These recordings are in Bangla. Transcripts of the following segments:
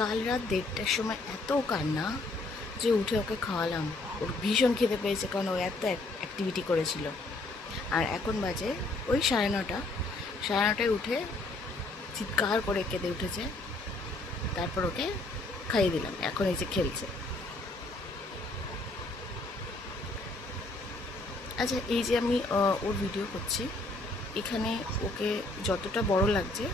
কাল রাত 1:30টার সময় এত কান্না যে উঠে ওকে খাওয়ালাম। ওর ভীষণ খেতে পেয়েছে, কারণ ও এত অ্যাক্টিভিটি করেছিল। আর এখন বাজে ওই 9:30। 9:30টায় উঠে চিৎকার করে কেঁদে উঠেছে। তারপর ওকে খাইয়ে দিলাম, এখন এই যে খেলছে। আচ্ছা, এই যে আমি ওর ভিডিও করছি, এখানে ওকে যতটা বড় লাগছে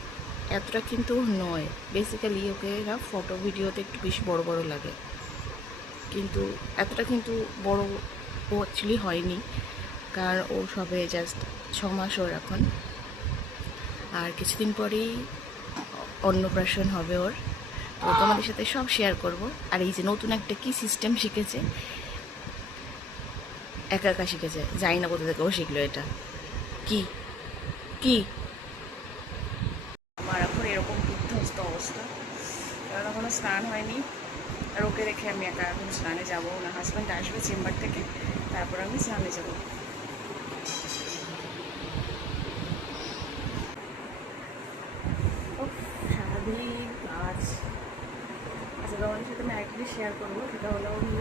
এতটা কিন্তু নয়। বেসিক্যালি ওকে না ফটো ভিডিওতে একটু বেশি বড় বড় লাগে, কিন্তু এতটা কিন্তু বড় ও অ্যাকচুয়ালি হয়নি, কারণ ও সবে জাস্ট 6 মাস ওর এখন। আর কিছুদিন পরেই অন্নপ্রাশন হবে ওর, তো তোমাদের সাথে সব শেয়ার করব। আর এই যে নতুন একটা কি সিস্টেম শিখেছে, একা একা শিখেছে, জানি না কোথা থেকে ও শিখলো এটা। কি কি আমার এখন এরকম বিধ্বস্ত অবস্থা, কারণ এখনো স্নান হয়নি। আর ওকে রেখে আমি একা এখন স্নানে যাবো না। হাজব্যান্ড আসবে চেম্বার থেকে, তারপর আমি স্নানে যাবো। সারাদিন কাজ। আচ্ছা, তোমাদের সাথে আমি আরেকটা শেয়ার করবো, সেটা হলো আমি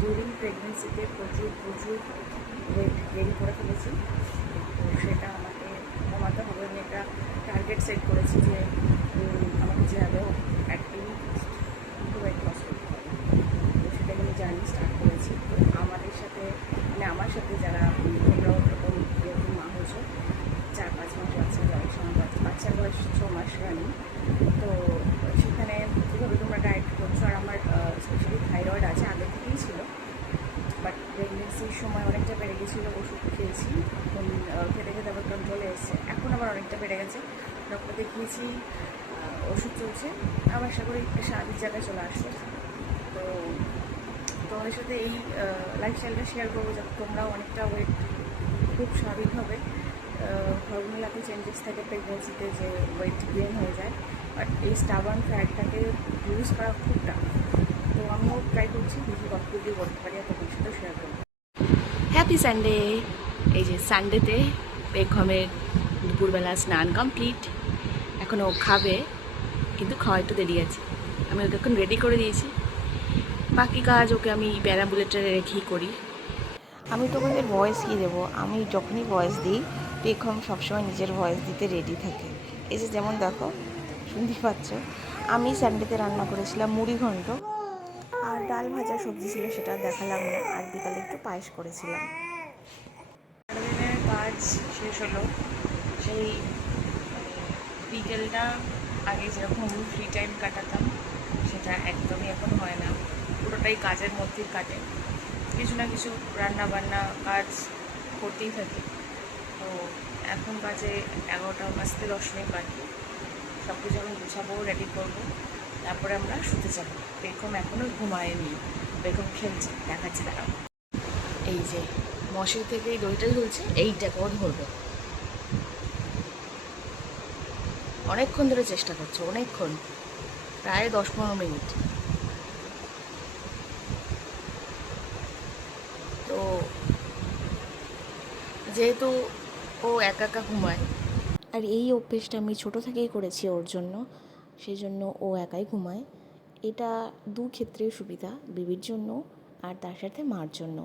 ডিউরিং প্রেগনেন্সিতে প্রচুর প্রচুর ওয়েট গেইন করে ফেলেছি। তো সেটা আমাকে কমাতে হবে। আমি একটা টার্গেট সেট করেছি যে আমাকে যেভাবে হোক অ্যাটলিস্ট ওয়েট লস করতে হবে। তো সেটা আমি জার্নি স্টার্ট করেছি। তো আমাদের সাথে মানে আমার সাথে যারা তোমরাও এরকম এরকম মা হয়েছো, 4-5 মাস বাচ্চা বয়স, আমার বাচ্চার বয়স 6 মাস রানিং। তো সেখানে কীভাবে তোমরা ডায়েট করছো, আর আমার স্পেশালি থাইরয়েড আছে, আগে থেকেই ছিল, বাট প্রেগনেন্সির সময় অনেকটা বেড়ে গেছিলো। ওষুধ খেয়েছি, এখন খেতে খেতে আবার কন্ট্রোলে এসেছে, এখন আবার অনেকটা বেড়ে গেছে। ডক্টর দেখিয়েছি, ওষুধ চলছে, আবার আশা করি স্বাভাবিক জায়গায় চলে আসবে। তো তোমাদের সাথে এই লাইফস্টাইলটা শেয়ার করবো, যাতে তোমরাও অনেকটা ওয়েট খুব স্বাভাবিকভাবে, হরমোনাল এত চেঞ্জেস থাকে প্রেগনেন্সিতে যে ওয়েট গেইন হয়ে যায়, বাট এই স্টাবার্ন ফ্যাটটাকে ইউজ করা খুব টাফ। তো আমিও ট্রাই করছি, দেখি কতটুকু করতে পারি, এত কিছু তো শেয়ার করবো। Happy Sunday. এই যে সানডেতে বেগমের দুপুরবেলা স্নান কমপ্লিট। এখন ও খাবে, কিন্তু খাওয়া একটু দেরি আছে। আমি ওকে এখন রেডি করে দিয়েছি, বাকি কাজ ওকে আমি প্যারাবুলেটারে রেখেই করি। আমি তোমাদের ভয়েস কী দেবো, আমি যখনই ভয়েস দিই বেগম সবসময় নিজের ভয়েস দিতে রেডি থাকে। এই যে যেমন দেখো, শুনতেই পাচ্ছ, আমি সানডেতে রান্না করেছিলাম মুড়ি ঘন্ট, আর ডাল ভাজা সবজি ছিল, সেটা দেখালাম না। আর বিকালে একটু পায়েস করেছিলাম। সারাদিনের কাজ শেষ হলো, সেই বিকেলটা আগে যেরকম ফ্রি টাইম কাটাতাম সেটা একদমই এখন হয় না, পুরোটাই কাজের মধ্যেই কাটে। কিছু না কিছু রান্না বান্না কাজ করতেই থাকি। তো এখন বাজে 11টা বাজতে 10 মিনিট বাকি। সব কিছু যখন গুছাবো, রেডি করবো, তারপরে আমরা শুতে যাবো। বেগম এখনও ঘুমায়নি, বেগম খেলছে, দেখাচ্ছে দাঁড়াও। এই যে মশারি থেকে এই দড়িটা ঝুলছে, এইটাকেও ধরবে। অনেকক্ষণ ধরে চেষ্টা করছে, অনেকক্ষণ, প্রায় 10-15 মিনিট। তো যেহেতু ও একা একা ঘুমায়, আর এই অভ্যেসটা আমি ছোটো থেকেই করেছি ওর জন্য, সেই জন্য ও একাই ঘুমায়। এটা দু ক্ষেত্রেই সুবিধা, বেবির জন্য আর তার সাথে মার জন্য।